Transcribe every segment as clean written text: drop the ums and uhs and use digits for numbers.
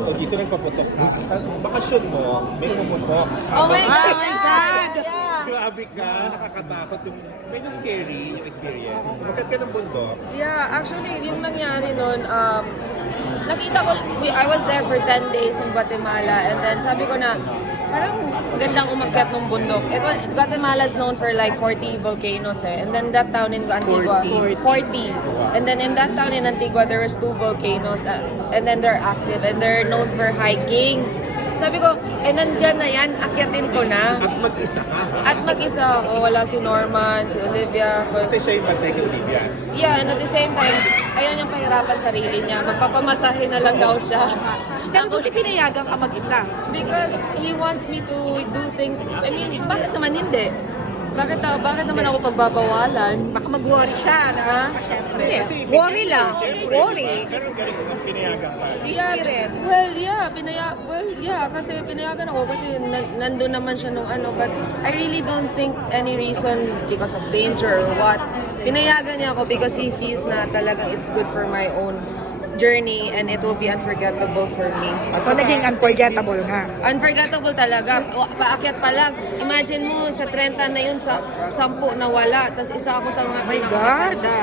O dito nagpaputok ka. Sa bakasyon mo, may pumutok. Oh my God! Oh my God! Yeah. Grabe ka, nakakatakot. Yung, medyo scary yung experience. Bakit ka ng bundok? Yeah, actually, yung nangyari nun, nakita ko, I was there for 10 days in Guatemala, and then sabi ko na, parang gandang umakyat ng bundok. Guatemala is known for like 40 volcanoes and then that town in Antigua, 40. And then in that town in Antigua, there was 2 volcanoes and then they're active and they're known for hiking. Sabi ko, nandyan na yan, akyatin ko na. At mag-isa ka, ha? At mag-isa ako, wala si Norman, si Olivia. Kasi siya yung patay kay Olivia. Yeah, and at the same time, ayaw niyang pahirapan sarili niya. Magpapamasahe na lang daw siya. Pero buti pinayagan ka mag-isa. Because he wants me to do things, I mean, bakit naman hindi? Bakit naman ako pagbabawalan? Baka mag-worry siya na, Ha? syempre. Kasi Worry lang. Siyempre, Worry. diba? Pero ang galing ko kung pinayagan ka. Kasi pinayagan ako kasi nandun naman siya nung ano, but I really don't think any reason because of danger or what. Pinayagan niya ako because he sees na talagang it's good for my own journey and it will be unforgettable for me. So, naging unforgettable nga. Unforgettable talaga. Paakyat pa lang. Imagine mo, sa 30 na yun, sa 10 na wala. Tapos isa ako sa mga pinakamatanda.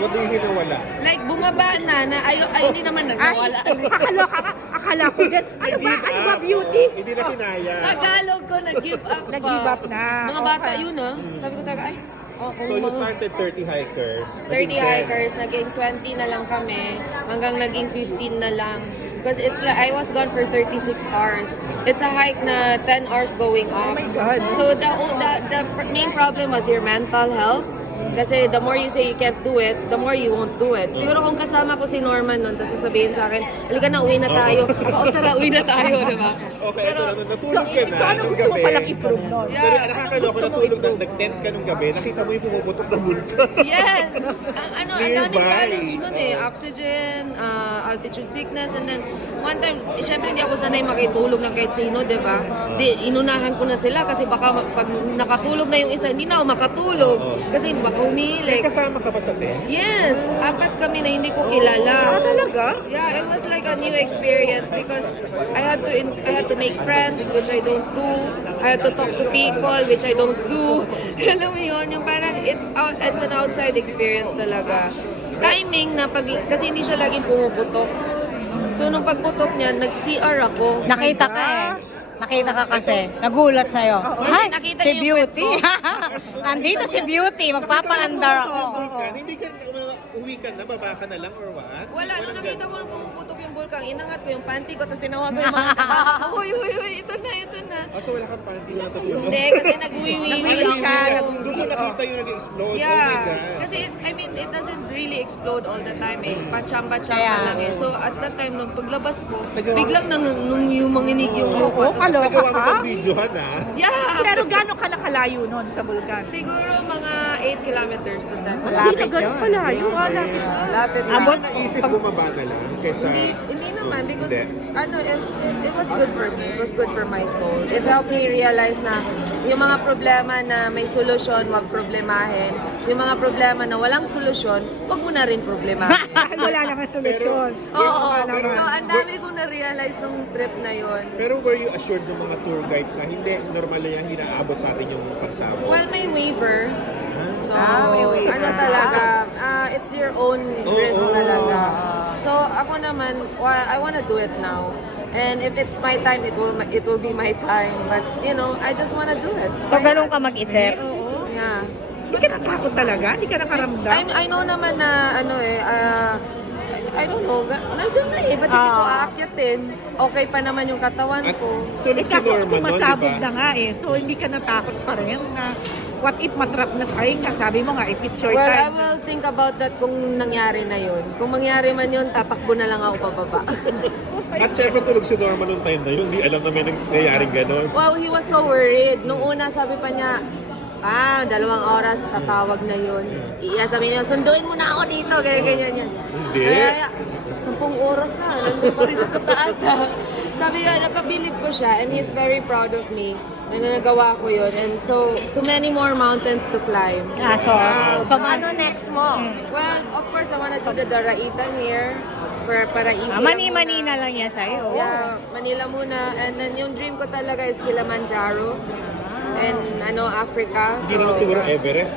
What do you mean na wala? Like, bumaba na ay hindi naman nagwala. Kakaloka ka. Akala ko din. Ano ba? Ano ba, beauty? Hindi na kinaya. Tagalog ko, nag-give up pa. Nag-give up na. Mga bata Okay. yun, ah. Sabi ko talaga, So you started 30 hikers. 30 hikers, naging 20 na lang kami, hanggang naging 15 na lang. Because it's like, I was gone for 36 hours. It's a hike na 10 hours going up. Oh my God. So the main problem was your mental health. Kasi the more you say you can't do it, the more you won't do it. Siguro kung kasama ko si Norman nun, tapos sasabihin sa akin, halika na, uwi na tayo. Ako, tara, uwi na tayo, di ba? Okay, ito na. Natulog ka na So, ano nung gusto mo gabi. palang i-prove nun? Yeah. Pero nakakaloka, natulog na, nag-tent ka nung gabi, nakita mo yung pumuputok na bulkan. Yes! Ang daming Nearby. challenge nun eh. Oxygen, altitude sickness, and then one time, syempre hindi ako sanay makitulog ng kahit sino, di ba? Inunahan ko na sila kasi baka pag nakatulog na yung isa, hindi na ako makatulog. Kasi baka May umilik. kasama ka ba sa tent? Yes! 4 kami na hindi ko kilala. Talaga? Yeah, it was like a new experience because I had to make friends, which I don't do. I had to talk to people, which I don't do. Alam mo yun, yung parang it's an outside experience talaga. Timing na kasi hindi siya laging pumuputok. So nung pagputok niya, nag-CR ako. Nakita ka eh. Nakita ka kasi. Nagulat sa'yo. Hi, nakita si niyo yung Beauty. kwet Nandito si Beauty. Magpapaandar ako. Bulkan, hindi ka, uwi ka na, baba ka na lang or what? Wala, nung nakita ko nung pumuputok yung bulkang, inangat ko yung panty ko, tapos tinawag ko yung mga kasama ko. Uy, ito na. So wala kang panty na natutulog? Hindi, kasi nag-wiwi siya. Doon ko nakita yung nag-explode. Oh my Yeah, God. kasi it doesn't really explode all the time eh. Pachamba-chamba Kaya. lang eh. So at that time, nung paglabas ko, biglang nung yung manginig yung lupa. Oo, kaloka Nagawa mo ka. pang videohan, ha? Yeah! Pero gano'n ka nakalayo nun sa bulkan? Siguro mga 8 kilometers to 10 Hindi kilometers. na gano'n kalayo. Wala. Lapit lang. Abot, naisip bumaba na lang kaysa... Hindi naman because Hindi. it was good for me. It was good for my soul. It helped me realize na yung mga problema na may solusyon, wag problemahin. Yung mga problema na walang solusyon, wag mo na rin problemahin. Dahil wala lang ang solusyon. Oo. Pero- So ang dami kong na-realize nung trip na yon. Pero were you assured ng mga tour guides na hindi normal na yan, hinaabot sa atin yung pagsabot? Well, may waiver. So, may waiver. ano talaga, it's your own risk talaga. So, ako naman, I wanna do it now. And if it's my time, it will be my time. But, I just wanna do it. So, ganun ka mag-isip. Yeah. Hindi ka natakot talaga? Hindi ka nakaramdam? I know naman na, I don't know, nandiyan na eh, ba't hindi ko aakyatin? Okay pa naman yung katawan At ko. tulog si Norman nun, di Sumasabog ba? na nga eh. So, hindi ka natakot pa rin na what if matrap na tayo nga? Sabi mo nga, if it's your Well, I time. will think about that kung nangyari na yun. Kung mangyari man yun, tatakbo na lang ako pababa. At syempre tulog si Norman nung time na yun, hindi alam na may nangyayaring gano'n. Wow, he was so worried. Nung una, sabi pa niya, 2 oras, tatawag na yun. Sabi niya, sunduin mo na ako dito, ganyan. Hindi. Kaya, 10 oras na, nandun pa rin siya sa taas. Sabi niya, nakabilib ko siya, and he's very proud of me na nagawa ko yun. And so, too many more mountains to climb. So ano next mo? Well, of course, I want to do the Daraitan here. para easy lang Mani-mani muna. na lang yan sa'yo. Yeah, Manila muna. And then yung dream ko talaga is Kilimanjaro. And Africa. Hindi naman siguro Everest,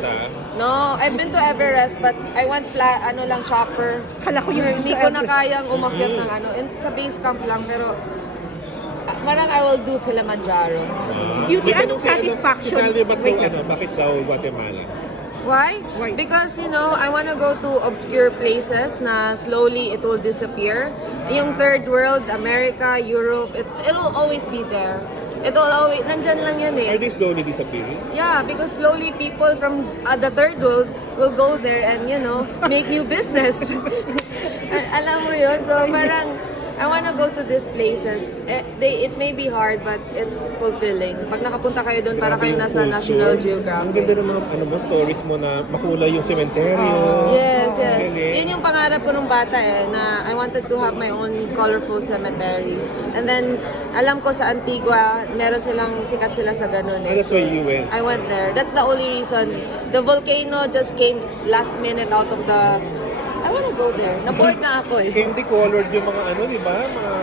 No, I've been to Everest but I want chopper. Kala ko yung Hindi ko na kayang umakyat ng sa base camp lang pero parang I will do Kilimanjaro. Beauty, May anong tanong si satisfaction? Si Salvi, Wait lang. bakit daw Guatemala? Why? Why? Because, I want to go to obscure places na slowly it will disappear. Yung third world, America, Europe, it will always be there. It will always, nandyan lang yan Are eh. they slowly disappearing? Yeah, because slowly people from the third world will go there and, make new business. Alam mo yun? So parang, I wanna go to these places. It may be hard, but it's fulfilling. Pag nakapunta kayo doon, para kayo nasa National Ang Geographic. ganda ng mga stories mo na makulay yung sementeryo. Yes, yes. Galing. Yun yung pangarap ko nung bata na I wanted to have my own colorful cemetery. And then, alam ko sa Antigua, meron sikat sila sa ganun That's why you went. I went there. That's the only reason. The volcano just came last minute out of the... I wanna go there. Na-bored na ako eh. Candy colored yung mga di ba? Mga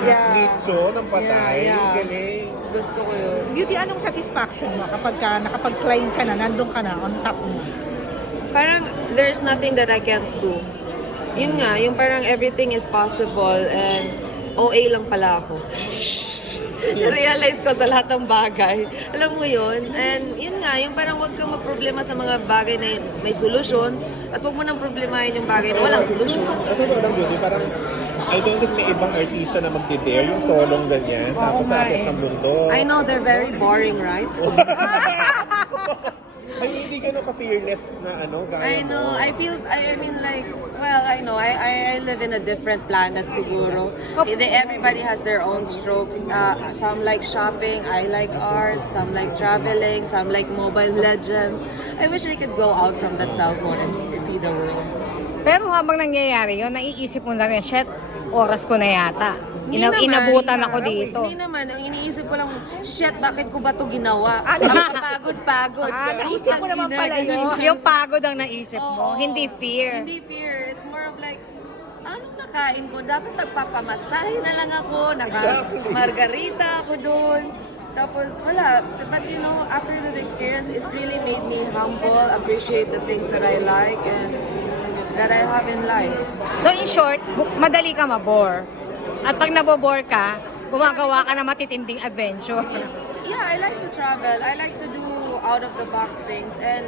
Yeah. nicho ng patay. Yeah. Galing. Gusto ko yun. Beauty, anong satisfaction mo kapag nakapag-climb ka na, nandun ka na, on top mo? Parang there's nothing that I can't do. Yun nga, yung parang everything is possible and OA lang pala ako. Na-realize ko sa lahat ng bagay. Alam mo yun? And yun nga, yung parang huwag kang magproblema sa mga bagay na may solusyon at huwag mo nang problemahin yung bagay na walang solusyon. Sa totoo lang, Beauty, parang I don't think may ibang artista na magdi-dare yung solong ganyan. Tapos sa akit ng mundo. I know they're very boring, right? Ay, hindi ganun ka-fearless na gaya I know. mo. I mean like, well, I know. I live in a different planet siguro. Everybody has their own strokes. Some like shopping, I like art. Some like traveling, some like Mobile Legends. I wish I could go out from that cell phone and see the world. Pero habang nangyayari yun, naiisip mo na rin, shit, oras ko na yata. Hindi naman. Inabutan ako dito. Hindi naman. Ang iniisip ko lang, shit, bakit ko ba to ginawa? Ang pagod-pagod. naisip ko naman pala yun. Yung pagod ang naisip mo, Oo. hindi fear. Hindi fear. It's more of like, anong nakain ko? Dapat nagpapamasahe na lang ako. Naka-margarita ako doon. Tapos, wala. But after that experience, it really made me humble, appreciate the things that I like and that I have in life. So in short, madali ka mabore. At pag nabobore ka, gumagawa ka na matitinding adventure. Yeah, I like to travel. I like to do out-of-the-box things. And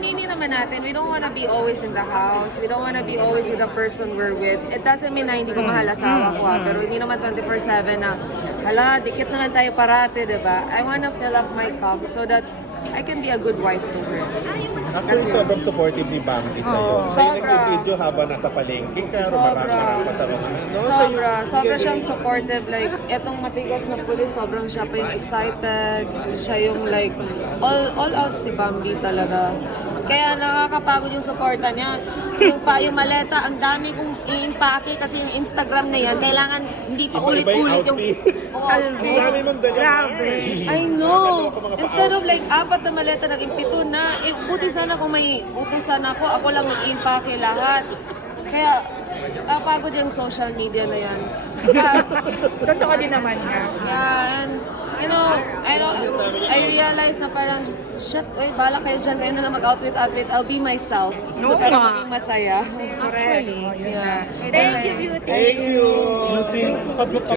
hindi naman natin, we don't wanna be always in the house. We don't wanna be always with the person we're with. It doesn't mean na hindi ko mahal asawa ko pero hindi naman 24/7 na, hala, dikit na lang tayo parate, diba? I wanna fill up my cup so that I can be a good wife to her. Actually, sobrang supportive ni Bambi sa'yo. Sa'yo Sobra. nag-video habang nasa palengke ka, Sobra. marami sa mga Sobra siyang supportive. Like, etong matigas na pulis, sobrang siya pa yung excited. Siya yung like, all out si Bambi talaga. Kaya nakakapagod yung supporta niya. Yung maleta, ang dami kong i-impake kasi yung Instagram na yan, kailangan hindi pa ulit-ulit yung... Oo, Ang dami mong dala. Grabe. I know. Instead of like 4 na maleta, naging 7 na. Buti sana kung may utusan ako lang mag-impake lahat. Kaya, pagod yung social media na yan. Totoo din naman nga. Yeah, and I realized na parang, shit, bala kayo dyan, kayo na lang mag-outfit. I'll be myself. No, Para nga. maging masaya. Actually. Yeah. Thank you, Beauty. Thank you.